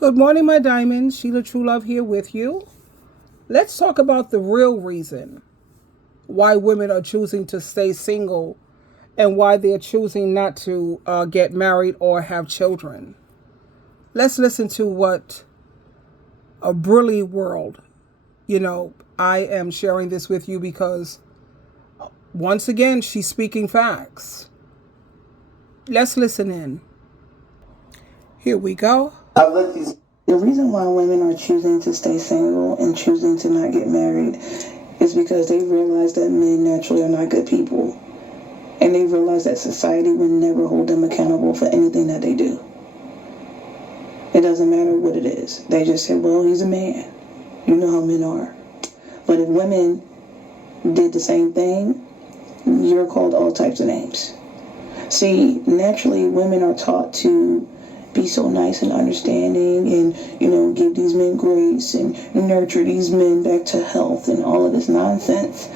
Good morning, my diamonds. SheilaTruelove here with you. Let's talk about the real reason why women are choosing to stay single and why they're choosing not to get married or have children. Let's listen to what a brilliant world, I am sharing this with you because once again, she's speaking facts. Let's listen in. Here we go. The reason why women are choosing to stay single and choosing to not get married is because they realize that men naturally are not good people. And they realize that society will never hold them accountable for anything that they do. It doesn't matter what it is. They just say, well, he's a man. You know how men are. But if women did the same thing, you're called all types of names. See, naturally, women are taught to be so nice and understanding and, give these men grace and nurture these men back to health and all of this nonsense.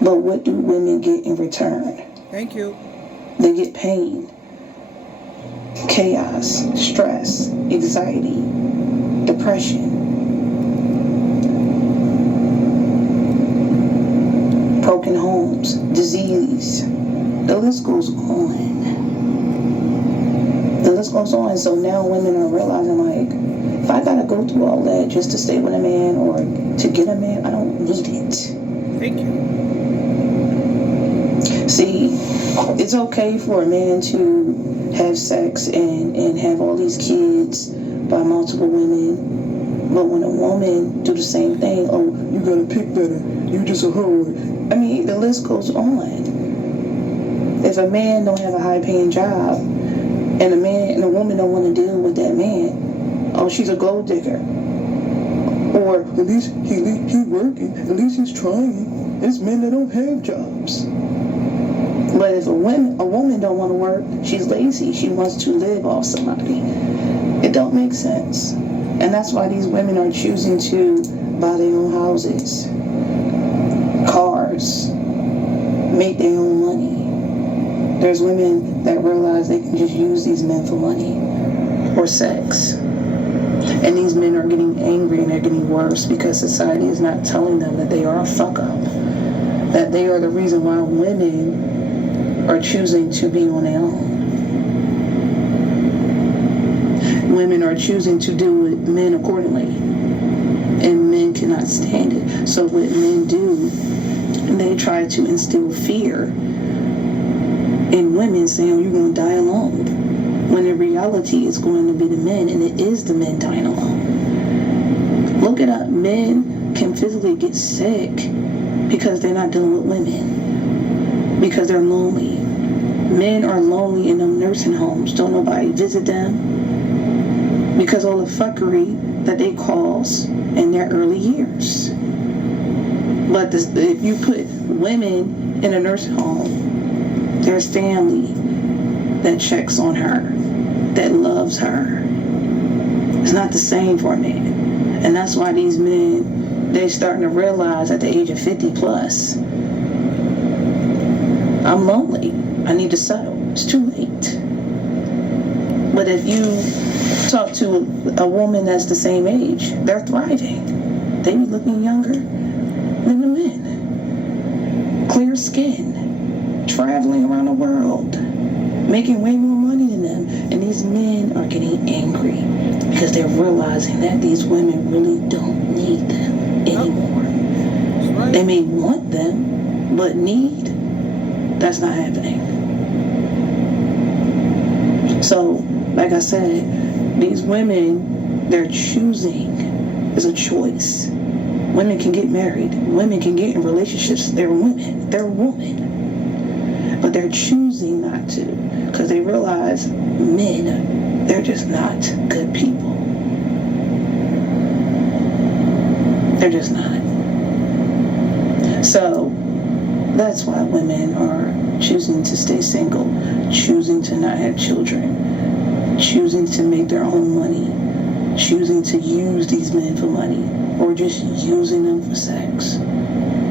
But what do women get in return? Thank you. They get pain, chaos, stress, anxiety, depression, broken homes, disease. The list goes on. So now women are realizing, like, if I gotta go through all that just to stay with a man or to get a man, I don't need it. Thank you. See, it's okay for a man to have sex and have all these kids by multiple women, but when a woman do the same thing, oh, you gotta pick better, you just a hoe. I mean, the list goes on. If a man don't have a high-paying job, and a woman don't want to deal with that man, oh, she's a gold digger. Or at least he's working, at least he's trying. There's men that don't have jobs. But if a woman don't want to work, she's lazy. She wants to live off somebody. It don't make sense. And that's why these women are choosing to buy their own houses, cars, make their own money. There's women that realize they can just use these men for money or sex. And these men are getting angry and they're getting worse because society is not telling them that they are a fuck up. That they are the reason why women are choosing to be on their own. Women are choosing to deal with men accordingly. And men cannot stand it. So what men do, they try to instill fear in women, saying, oh, you're going to die alone. When in reality, it's going to be the men, and it is the men dying alone. Look it up. Men can physically get sick because they're not dealing with women, because they're lonely. Men are lonely in them nursing homes. Don't nobody visit them because all the fuckery that they cause in their early years. But if you put women in a nursing home, there's family that checks on her, that loves her. It's not the same for a man. And that's why these men, they're starting to realize at the age of 50 plus, I'm lonely. I need to settle. It's too late. But if you talk to a woman that's the same age, they're thriving. They be looking younger than the men. Clear skin. Traveling around the world, making way more money than them, and these men are getting angry because they're realizing that these women really don't need them anymore. Right. They may want them, but need, that's not happening. So, like I said, these women, they're choosing. It's a choice. Women can get married. Women can get in relationships. They're women. They're women. But they're choosing not to because they realize men, they're just not good people. They're just not. So that's why women are choosing to stay single, choosing to not have children, choosing to make their own money, choosing to use these men for money, or just using them for sex.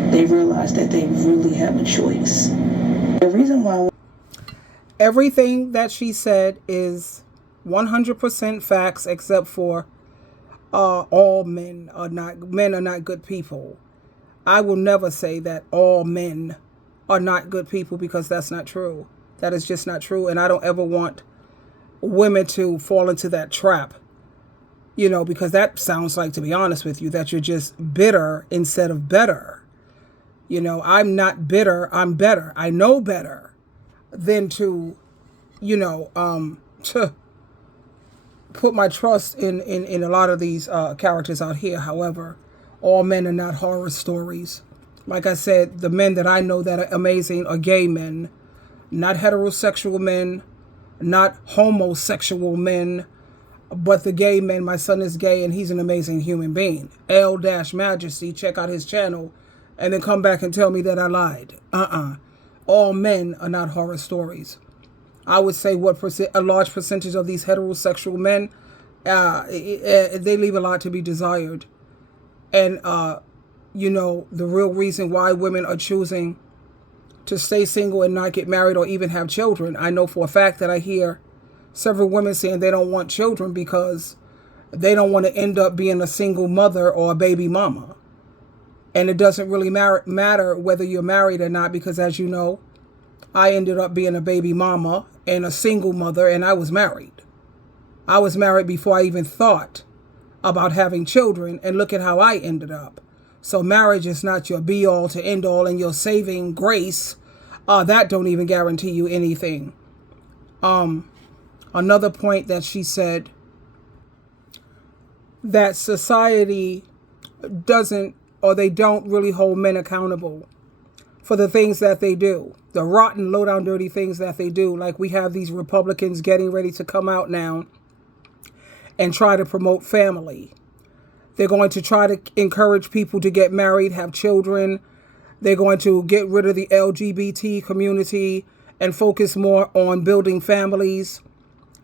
They realize that they really have a choice. The reason why everything that she said is 100% facts, except for all men are not good people. I will never say that all men are not good people, because that's not true. That is just not true. And I don't ever want women to fall into that trap, because that sounds like, to be honest with you, that you're just bitter instead of better. I'm not bitter. I'm better. I know better than to, to put my trust in a lot of these characters out here. However, all men are not horror stories. Like I said, the men that I know that are amazing are gay men, not heterosexual men, not homosexual men, but the gay men. My son is gay and he's an amazing human being. L-Majesty, check out his channel, and then come back and tell me that I lied. All men are not horror stories. I would say a large percentage of these heterosexual men, they leave a lot to be desired. And, the real reason why women are choosing to stay single and not get married or even have children, I know for a fact that I hear several women saying they don't want children because they don't want to end up being a single mother or a baby mama. And it doesn't really matter whether you're married or not, because as you know, I ended up being a baby mama and a single mother, and I was married. I was married before I even thought about having children, and look at how I ended up. So marriage is not your be-all to end-all and your saving grace. That don't even guarantee you anything. Another point that she said, that society they don't really hold men accountable for the things that they do. The rotten, low-down, dirty things that they do. Like we have these Republicans getting ready to come out now and try to promote family. They're going to try to encourage people to get married, have children. They're going to get rid of the LGBT community and focus more on building families.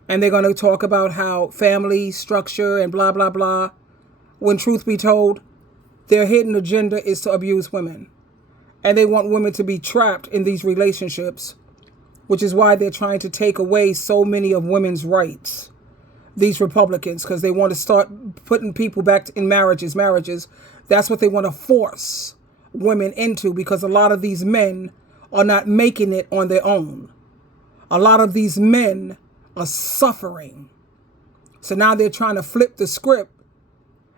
And they're going to talk about how family structure and blah, blah, blah. When truth be told, their hidden agenda is to abuse women. And they want women to be trapped in these relationships, which is why they're trying to take away so many of women's rights. These Republicans, because they want to start putting people back in marriages. That's what they want to force women into, because a lot of these men are not making it on their own. A lot of these men are suffering. So now they're trying to flip the script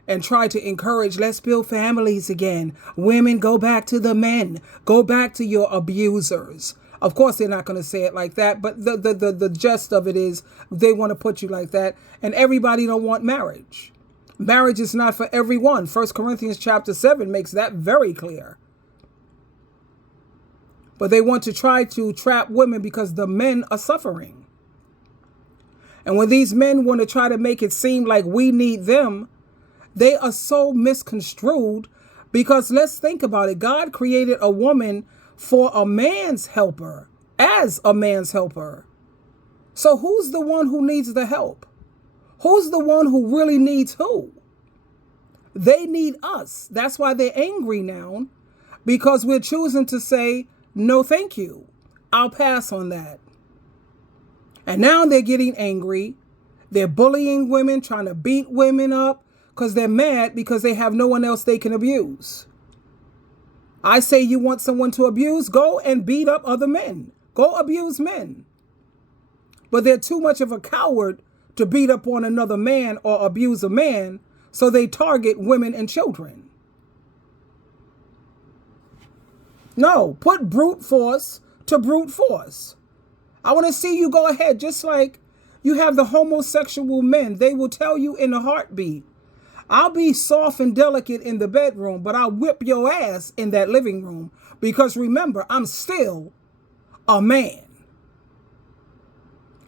and try to encourage, let's build families again. Women, go back to the men. Go back to your abusers. Of course, they're not going to say it like that, but the gist of it is they want to put you like that, and everybody don't want marriage. Marriage is not for everyone. 1 Corinthians chapter 7 makes that very clear. But they want to try to trap women because the men are suffering. And when these men want to try to make it seem like we need them, they are so misconstrued, because let's think about it. God created a woman for a man's helper, as a man's helper. So who's the one who needs the help? Who's the one who really needs who? They need us. That's why they're angry now, because we're choosing to say, no, thank you. I'll pass on that. And now they're getting angry. They're bullying women, trying to beat women up, because they're mad because they have no one else they can abuse. I say, you want someone to abuse? Go and beat up other men. Go abuse men. But they're too much of a coward to beat up on another man or abuse a man, so they target women and children. No, put brute force to brute force. I want to see you go ahead, just like you have the homosexual men. They will tell you in a heartbeat, I'll be soft and delicate in the bedroom, but I'll whip your ass in that living room. Because remember, I'm still a man.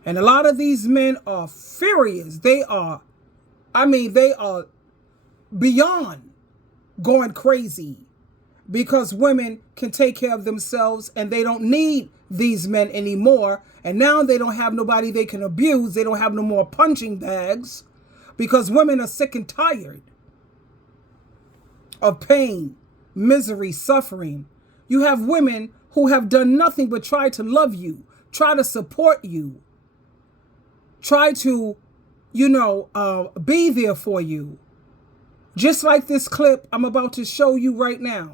And a lot of these men are furious. They are beyond going crazy, because women can take care of themselves and they don't need these men anymore. And now they don't have nobody they can abuse. They don't have no more punching bags, because women are sick and tired of pain, misery, suffering. You have women who have done nothing but try to love you, try to support you, try to be there for you. Just like this clip I'm about to show you right now.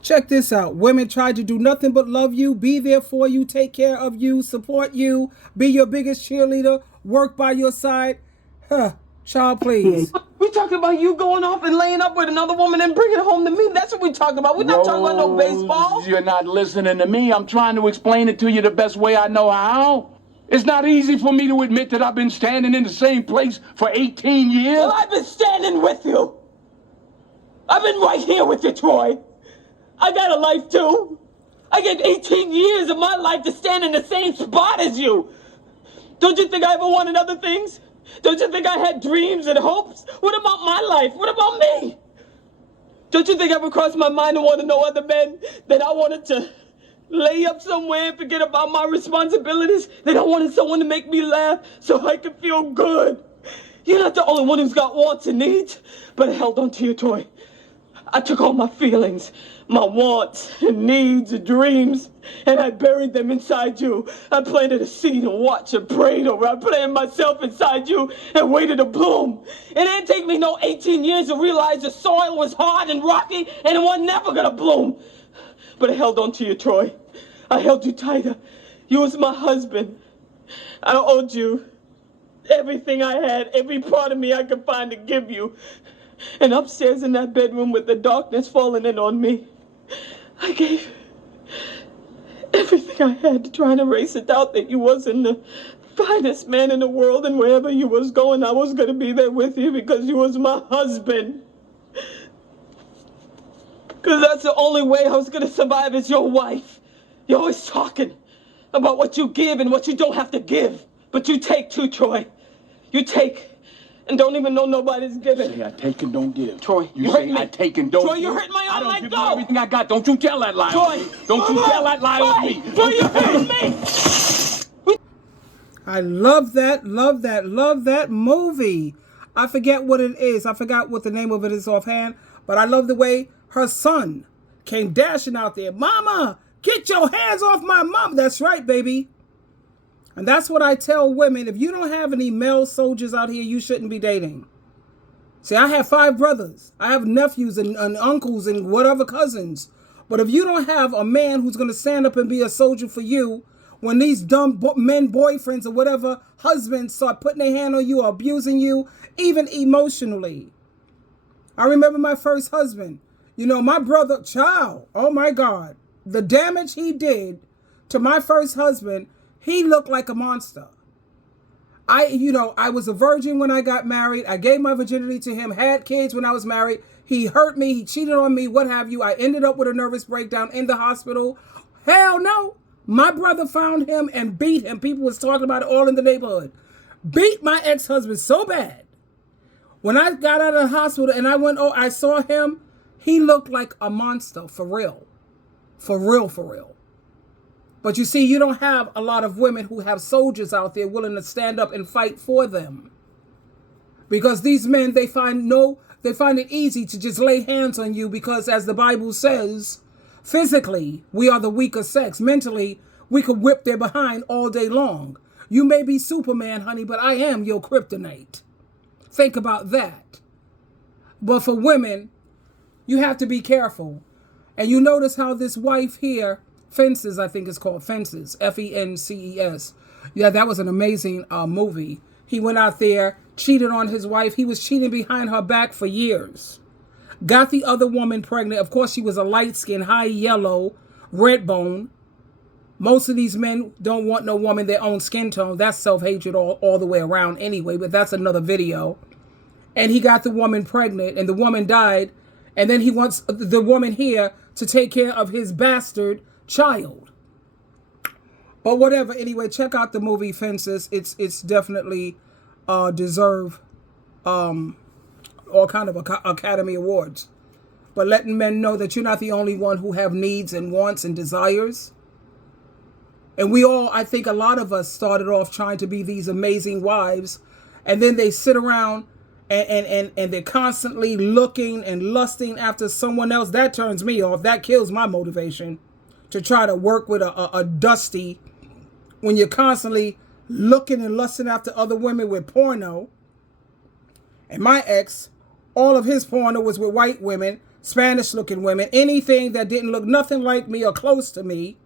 Check this out. Women try to do nothing but love you, be there for you, take care of you, support you, be your biggest cheerleader, work by your side. Child, please. We talking about you going off and laying up with another woman and bringing it home to me. That's what we talking about. We're not talking about no baseball. You're not listening to me. I'm trying to explain it to you the best way I know how. It's not easy for me to admit that I've been standing in the same place for 18 years. Well, I've been standing with you. I've been right here with you, Troy. I got a life too. I get 18 years of my life to stand in the same spot as you. Don't you think I ever wanted other things? Don't you think I had dreams and hopes? What about my life? What about me? Don't you think it ever crossed my mind to want to know other men that I wanted to lay up somewhere and forget about my responsibilities? That I wanted someone to make me laugh so I could feel good. You're not the only one who's got wants and needs, but I held on to you, Troy. I took all my feelings, my wants and needs and dreams, and I buried them inside you. I planted a seed and watched and prayed over. I planted myself inside you and waited to bloom. It didn't take me no 18 years to realize the soil was hard and rocky and it was never gonna bloom. But I held on to you, Troy. I held you tighter. You was my husband. I owed you everything I had, every part of me I could find to give you. And upstairs in that bedroom with the darkness falling in on me, I gave everything I had to try and erase the doubt that you wasn't the finest man in the world, and wherever you was going, I was going to be there with you because you was my husband. Because that's the only way I was going to survive as your wife. You're always talking about what you give and what you don't have to give. But you take too, Troy. You take. And don't even know nobody's giving. Say I take and don't give. Troy, you hurt say me. I take and don't Troy, give. you hurt my arm. I Let don't give go. you everything I got. Don't you tell that lie on me. Don't you tell that lie on me. Troy, you hurt me. I love that movie. I forget what it is. I forgot what the name of it is offhand. But I love the way her son came dashing out there. Mama, get your hands off my mom. That's right, baby. And that's what I tell women. If you don't have any male soldiers out here, you shouldn't be dating. See, I have 5 brothers. I have nephews and uncles and whatever cousins. But if you don't have a man who's going to stand up and be a soldier for you, when these dumb men, boyfriends or whatever, husbands start putting their hand on you or abusing you, even emotionally. I remember my first husband. My brother, child, oh my God. The damage he did to my first husband, he looked like a monster. I was a virgin when I got married. I gave my virginity to him, had kids when I was married. He hurt me. He cheated on me, what have you. I ended up with a nervous breakdown in the hospital. Hell no. My brother found him and beat him. People was talking about it all in the neighborhood. Beat my ex-husband so bad. When I got out of the hospital and I saw him, he looked like a monster, for real. For real, for real. But you see, you don't have a lot of women who have soldiers out there willing to stand up and fight for them. Because these men, they find it easy to just lay hands on you because, as the Bible says, physically, we are the weaker sex. Mentally, we could whip their behind all day long. You may be Superman, honey, but I am your kryptonite. Think about that. But for women, you have to be careful. And you notice how this wife here, Fences, I think it's called Fences, Fences. Yeah, that was an amazing movie. He went out there, cheated on his wife. He was cheating behind her back for years. Got the other woman pregnant. Of course, she was a light-skinned, high yellow, red bone. Most of these men don't want no woman their own skin tone. That's self-hatred all the way around anyway, but that's another video. And he got the woman pregnant, and the woman died. And then he wants the woman here to take care of his bastard child. But whatever, anyway, check out the movie Fences. It's definitely deserve all kind of Academy Awards. But letting men know that you're not the only one who have needs and wants and desires. And we all, I think a lot of us started off trying to be these amazing wives, and then they sit around and they're constantly looking and lusting after someone else. That turns me off. That kills my motivation to try to work with a dusty when you're constantly looking and lusting after other women with porno. And my ex, all of his porno was with white women, Spanish-looking women, anything that didn't look nothing like me or close to me.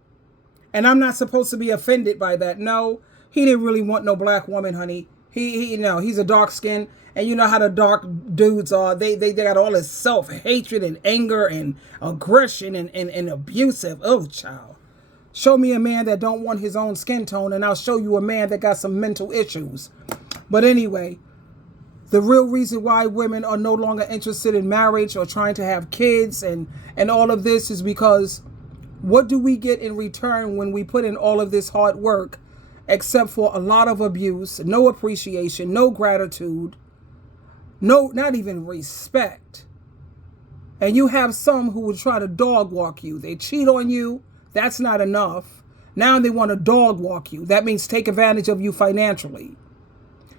And I'm not supposed to be offended by that. No, he didn't really want no black woman, honey. He's a dark skin, and you know how the dark dudes are. They got all this self-hatred and anger and aggression and abusive. Oh, child. Show me a man that don't want his own skin tone, and I'll show you a man that got some mental issues. But anyway, the real reason why women are no longer interested in marriage or trying to have kids and all of this is because what do we get in return when we put in all of this hard work, except for a lot of abuse, no appreciation, no gratitude, no, not even respect. And you have some who will try to dog walk you. They cheat on you. That's not enough. Now they want to dog walk you. That means take advantage of you financially.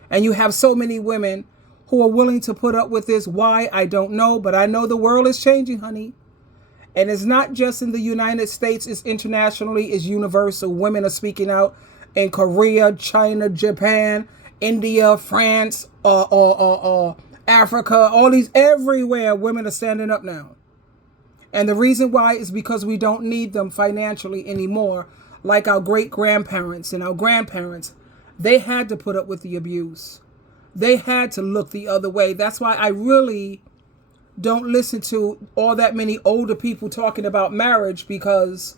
And you have so many women who are willing to put up with this. Why? I don't know. But I know the world is changing, honey. And it's not just in the United States. It's internationally. It's universal. Women are speaking out in Korea, China, Japan, India, France, Africa, all these, everywhere women are standing up now. And the reason why is because we don't need them financially anymore. Like our great-grandparents and our grandparents, they had to put up with the abuse. They had to look the other way. That's why I really don't listen to all that many older people talking about marriage, because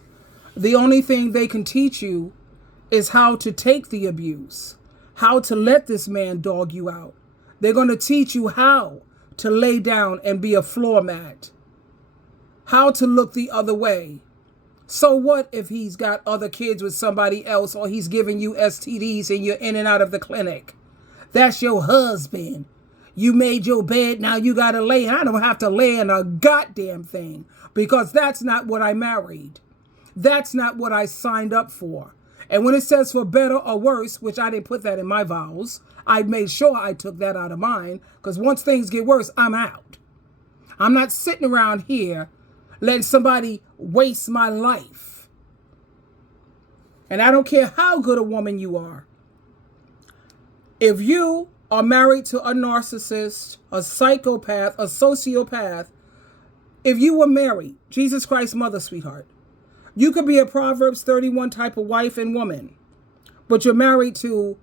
the only thing they can teach you is how to take the abuse, how to let this man dog you out. They're going to teach you how to lay down and be a floor mat, how to look the other way. So what if he's got other kids with somebody else, or he's giving you STDs and you're in and out of the clinic? That's your husband. You made your bed, now you got to lay. I don't have to lay in a goddamn thing, because that's not what I married. That's not what I signed up for. And when it says for better or worse, which I didn't put that in my vows, I made sure I took that out of mine, because once things get worse, I'm out. I'm not sitting around here letting somebody waste my life. And I don't care how good a woman you are. If you are married to a narcissist, a psychopath, a sociopath, if you were married, Jesus Christ's mother, sweetheart, you could be a Proverbs 31 type of wife and woman, but you're married to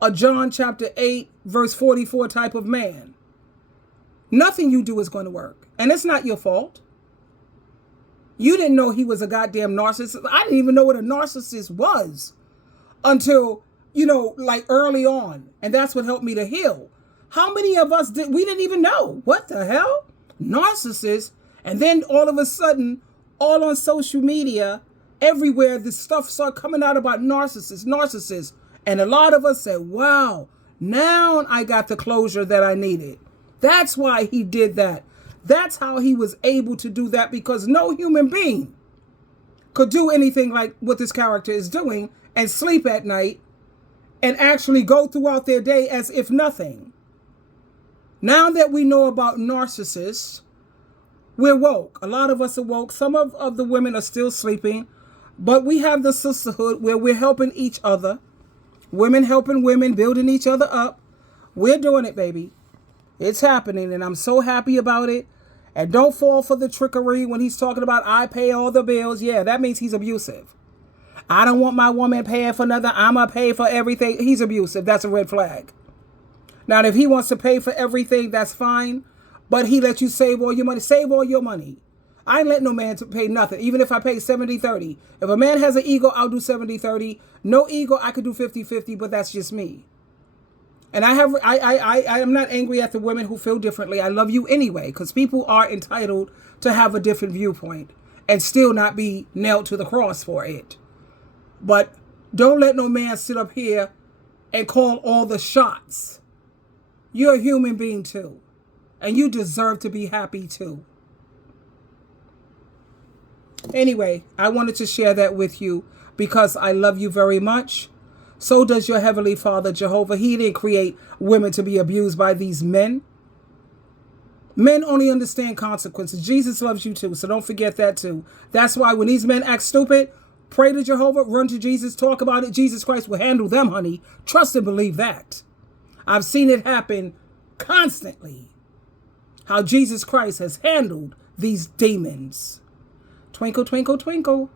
a John chapter 8, verse 44 type of man. Nothing you do is going to work. And it's not your fault. You didn't know he was a goddamn narcissist. I didn't even know what a narcissist was until, like early on. And that's what helped me to heal. How many of us we didn't even know? What the hell? Narcissist. And then all of a sudden, all on social media, everywhere, this stuff started coming out about narcissists. And a lot of us said, wow, now I got the closure that I needed. That's why he did that. That's how he was able to do that, because no human being could do anything like what this character is doing and sleep at night and actually go throughout their day as if nothing. Now that we know about narcissists, we're woke. A lot of us are woke. Some of the women are still sleeping, but we have the sisterhood where we're helping each other. Women helping women, building each other up. We're doing it, baby. It's happening, and I'm so happy about it. And don't fall for the trickery when he's talking about I pay all the bills. Yeah, that means he's abusive. I don't want my woman paying for nothing. I'm going to pay for everything. He's abusive. That's a red flag. Now, if he wants to pay for everything, that's fine. But he lets you save all your money. Save all your money. I ain't letting no man to pay nothing, even if I pay 70-30. If a man has an ego, I'll do 70-30. No ego, I could do 50-50, but that's just me. And I am not angry at the women who feel differently. I love you anyway, because people are entitled to have a different viewpoint and still not be nailed to the cross for it. But don't let no man sit up here and call all the shots. You're a human being too, and you deserve to be happy too. Anyway, I wanted to share that with you because I love you very much. So does your Heavenly Father, Jehovah. He didn't create women to be abused by these men. Men only understand consequences. Jesus loves you too, so don't forget that too. That's why when these men act stupid, Pray to Jehovah, run to Jesus, talk about it. Jesus Christ will handle them, honey. Trust and believe that. I've seen it happen constantly. How Jesus Christ has handled these demons. Twinkle, twinkle, twinkle.